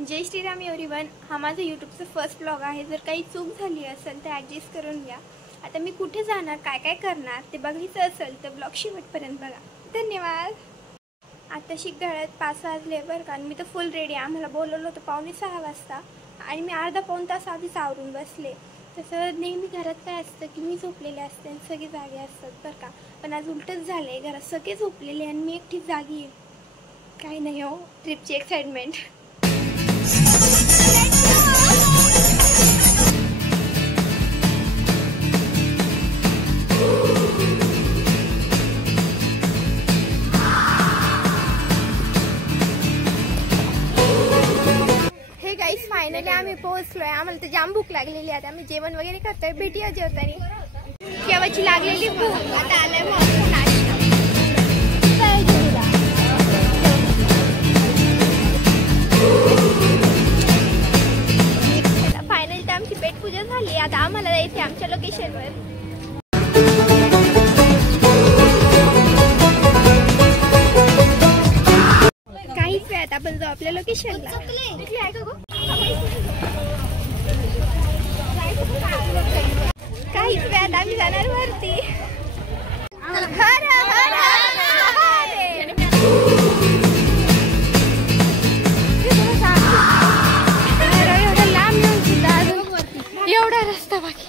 जय श्रीराम एव्हरीवन. हा माझा यूट्यूबचा फर्स्ट ब्लॉग आहे. जर काही चूक झाली असेल तर ॲडजस्ट करून घ्या. आता मी कुठे जाणार, काय काय करणार ते बघायचं असेल तर ब्लॉग शेवटपर्यंत बघा. धन्यवाद. आता घड्याळात 5 वाजले बरं का. मी तर फुल रेडी. आम्हाला बोलवलं होतं 5:45 वाजता आणि मी अर्धा पाऊण तास आधीच आवरून बसले. तसं नेहमी घरात काय असतं की मी झोपलेले असते आणि सगळे जागे असतात बरं का. पण आज उलटंच झालं आहे. घरात सगळे झोपलेले आणि मी एकटीच जागी आहे. काही नाही हो, ट्रिपची एक्साइटमेंट. हे गाईस, फायनली आम्ही पोहोचलोय. आम्हाला तर जाम भूक लागलेली आहे. आम्ही जेवण वगैरे करतोय. भेटूया जेवताना. केव्हाची लागलेली भूक आता आलाय मग नाश्ता. फायनली तर आमची पेटपूजा झाली. आता आम्हाला जायचे आमच्या लोकेशनवर. काहीच वेळात आपण जाऊ आपल्या लोकेशनला. काहीच वेळात आम्ही जाणार वरती. हर हर एवढा रस्ता बाकी.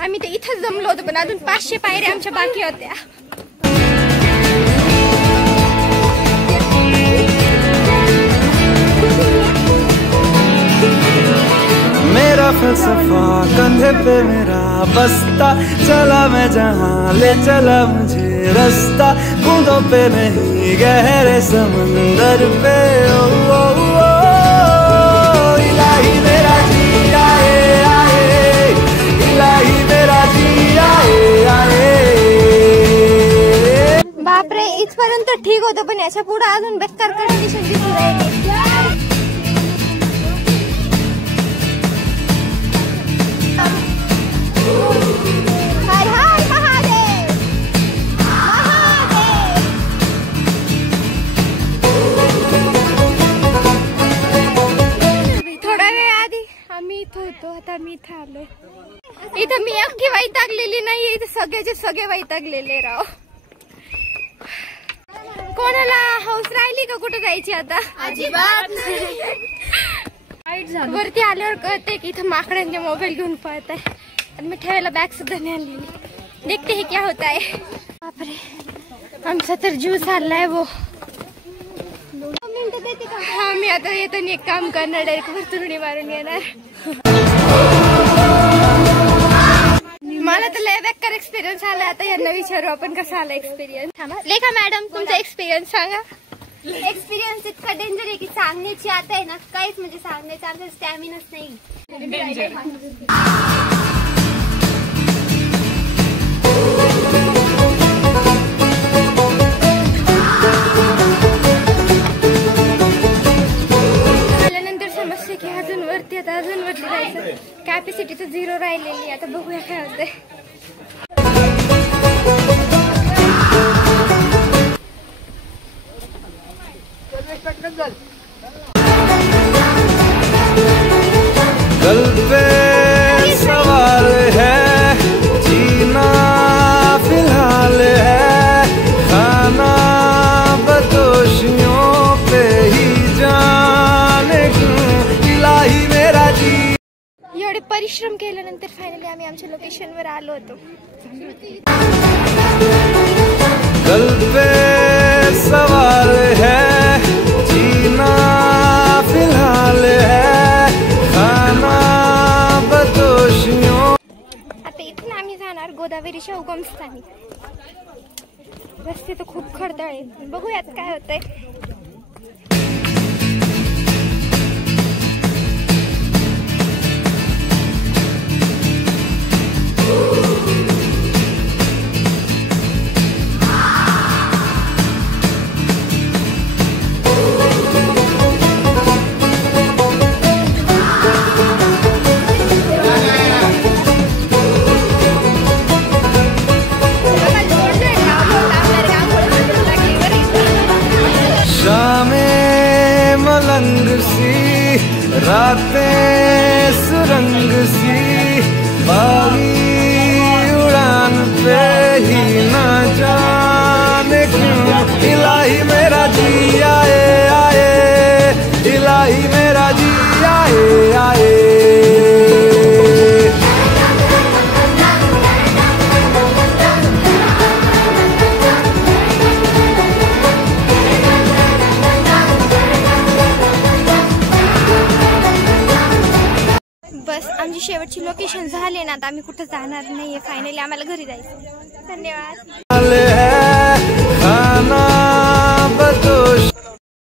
आम्ही ते इथंच जमलो होतो पण अजून 500 पायऱ्या आमच्या बाकी होत्या. मेरा फलसफा कंधे पे मेरा बस्ता, चला मैं जहाँ ले चला मुझे रास्ता, बूंदों पे नहीं गहरे समंदर पे. ओ, ओ, ओ, इलाही मेरा जी आए आए, इलाही मेरा जी आए आए. बापरे, इथपर्यंत ठीक होतं पण याच्या पुढे अजून बेकार कंडिशन दिसून राहिली. हर हर महादेव महादेव. थोडा वेळ आधी आम्ही इथं होतो, आता मी इथं आलोय. इथं मी एकटी वैतागलेली नाहीये, इथं सगळेचे सगळे वैतागलेले राव. कोणाला हौस राहिली का कुठे जायची आता? अजिबात वरती आल्यावर कळते की इथं माकडांचे मोबाईल घेऊन पळत आहे आणि मी ठेवायला बॅग सुद्धा नाही आणलेली. देखते हे क्या होता है. बापरे, आमचा तर जीव चाललाय वो. हा, मी आता येताना एक काम करणार, डायरेक्ट वरतून उडी मारून येणार. मला तर लय बेकार एक्सपिरियन्स आला. आता यांना विचारू आपण कसा आला एक्सपिरियन्स. थांबा, लेखा मॅडम तुमचा एक्सपिरियन्स सांगा. एक्सपिरियन्स इतका डेंजर आहे की सांगण्याची आता आहे ना, काहीच म्हणजे सांगण्याचा आमचा स्टॅमिनाच नाही. आल्यानंतर समजते की अजून वरती जायचं. कॅपॅसिटी तर 0 राहिलेली. आता बघूया काय होतंय. दिल पे सवाल है, जीना फिलहाल है, खाना बदोशियों पे ही जाने क्यों, इलाही मेरा जी. एवढे परिश्रम केल्यानंतर फायनली आम्ही आमच्या लोकेशनवर आलो होतो. दिल पे सवाल है, जीना फिलहाल है, खाना बदोशियों. आता इथून आम्ही जाणार गोदावरीच्या उगमस्थानी. रस्ते तर खूप खडतर आहे. बघूयात काय होतंय. अलंग सी रातें सुरंग सी बागी उड़ान पे ही ना जाने क्यों इलाही मेरा जी आए आए इलाही मेरा जी आए आए। बस आमची शेवटची लोकेशन झाली ना, आता आम्ही कुठं जाणार नाहीये. फायनली आम्हाला घरी जायचं. धन्यवाद.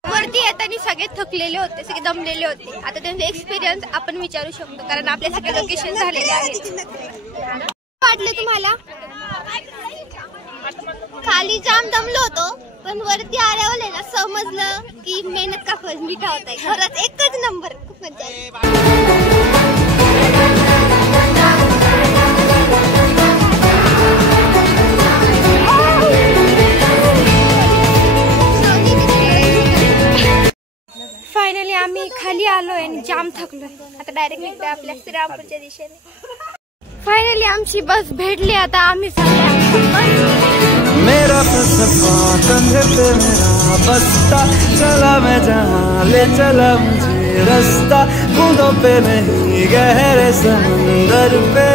वरती येताना सगळे थकलेले होते, सगळे दमलेले होते. आता त्यांचे एक्सपिरियन्स आपण विचारू शकतो, कारण आपले सगळे लोकेशन झालेले आहेत. वाटले तुम्हाला? खाली जाम दमलो होतो, पण वरती आल्यावर ना समजलं की मेहनत का फळ मिठा होत आहे. खरंच एकच नंबर. खूप मजा आली. फायनली आम्ही खाली आलोय आणि जाम थकलोय. आता डायरेक्ट निघतो आपल्या श्रीरामपूरच्या दिशेने. फायनली आमची बस भेटली. आता आम्ही मेरा फलसफा कंधे पे मेरा बस्ता चला मैं जहाँ ले चला मुझे रास्ता बूंदों पे नहीं गहरे समंदर पे